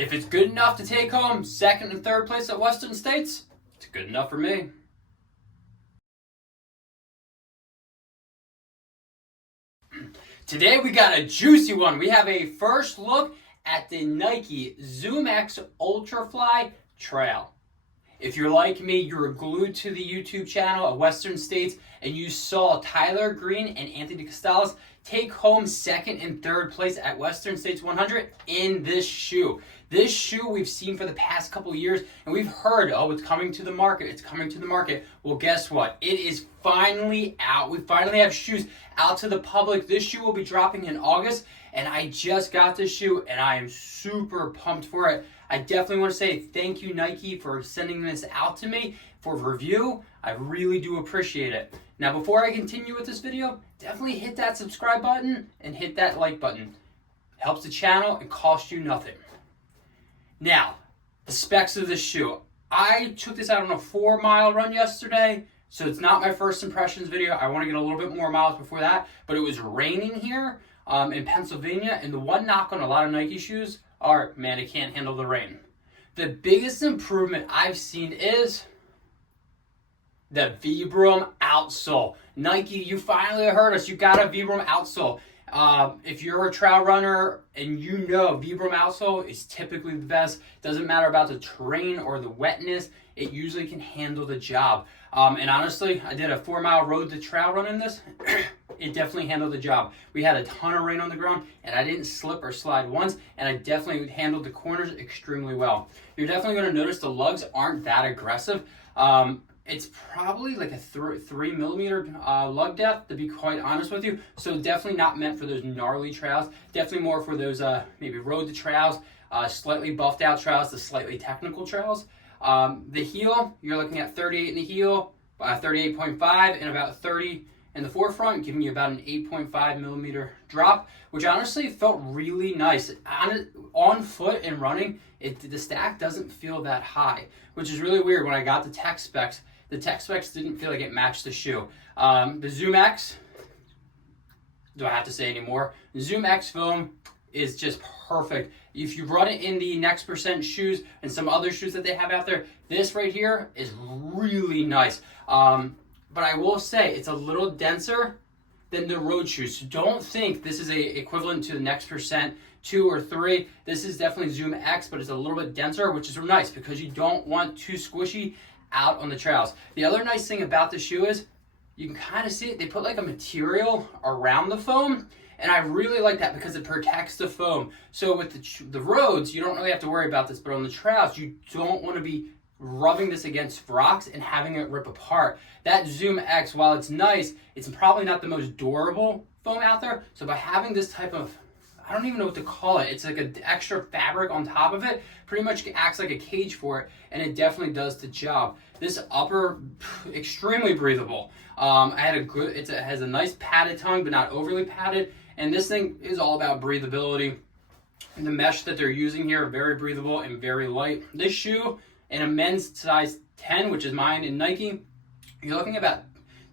If it's good enough to take home second and third place at Western States, it's good enough for me. Today we got a juicy one. We have a first look at the Nike ZoomX Ultrafly Trail. If you're like me, you're glued to the YouTube channel at Western States and you saw Tyler Green and Anthony Costales take home second and third place at Western States 100 in this shoe. This shoe we've seen for the past couple of years and we've heard, oh, it's coming to the market, it's coming to the market. Well, guess what? It is finally out. We finally have shoes out to the public. This shoe will be dropping in August and I just got this shoe and I am super pumped for it. I definitely want to say thank you, Nike, for sending this out to me for review. I really do appreciate it. Now, before I continue with this video, definitely hit that subscribe button and hit that like button. It helps the channel and costs you nothing. Now, the specs of this shoe. I took this out on a 4-mile run yesterday, so it's not my first impressions video. I want to get a little bit more miles before that, but it was raining here in Pennsylvania, and the one knock on a lot of Nike shoes are, man, it can't handle the rain. The biggest improvement I've seen is the Vibram outsole. Nike, you finally heard us. You got a Vibram outsole. If you're a trail runner and you know Vibram outsole is typically the best, doesn't matter about the terrain or the wetness, it usually can handle the job. And honestly, I did a 4-mile road to trail run in this. It definitely handled the job. We had a ton of rain on the ground and I didn't slip or slide once, and I definitely handled the corners extremely well. You're definitely going to notice the lugs aren't that aggressive. It's probably like a 3 millimeter lug depth, to be quite honest with you. So definitely not meant for those gnarly trails. Definitely more for those maybe road to trails, slightly buffed out trails, the slightly technical trails. The heel, you're looking at 38 in the heel, 38.5, and about 30 in the forefront, giving you about an 8.5 millimeter drop, which honestly felt really nice. On foot and running, the stack doesn't feel that high, which is really weird. When I got the tech specs, didn't feel like it matched the shoe. The ZoomX, do I have to say anymore? The ZoomX foam is just perfect. If you run it in the Next Percent shoes and some other shoes that they have out there, this right here is really nice. But I will say it's a little denser than the road shoes. So don't think this is equivalent to the Next Percent 2 or 3. This is definitely ZoomX, but it's a little bit denser, which is nice because you don't want too squishy out on the trails. The other nice thing about the shoe is you can kind of see it. They put like a material around the foam, and I really like that because it protects the foam. So with the roads, you don't really have to worry about this, but on the trails, you don't want to be rubbing this against rocks and having it rip apart. That ZoomX, while it's nice, it's probably not the most durable foam out there. So by having this type of, I don't even know what to call it, it's like an extra fabric on top of it, pretty much acts like a cage for it, and it definitely does the job. This upper, extremely breathable. It has a nice padded tongue, but not overly padded, and this thing is all about breathability. And the mesh that they're using here, very breathable and very light. This shoe, in a men's size 10, which is mine in Nike, you're looking at about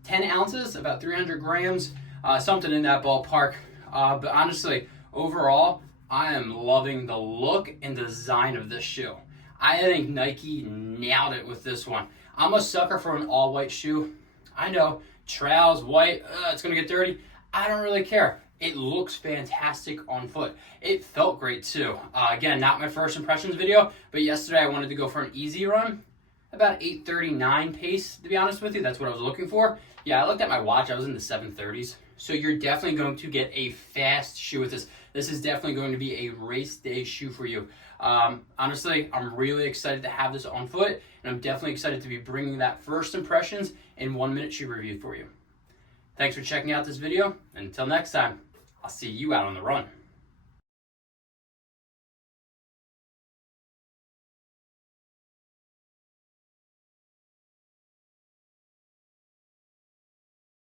10 ounces, about 300 grams, something in that ballpark. But honestly, overall, I am loving the look and design of this shoe. I think Nike nailed it with this one. I'm a sucker for an all-white shoe. I know, trails, white, it's going to get dirty. I don't really care. It looks fantastic on foot. It felt great too. Again, not my first impressions video, but yesterday I wanted to go for an easy run. About 8:39 pace, to be honest with you. That's what I was looking for. Yeah, I looked at my watch. I was in the 7:30s. So you're definitely going to get a fast shoe with this. This is definitely going to be a race day shoe for you. Honestly, I'm really excited to have this on foot, and I'm definitely excited to be bringing that first impressions in 1-minute shoe review for you. Thanks for checking out this video, and until next time, I'll see you out on the run.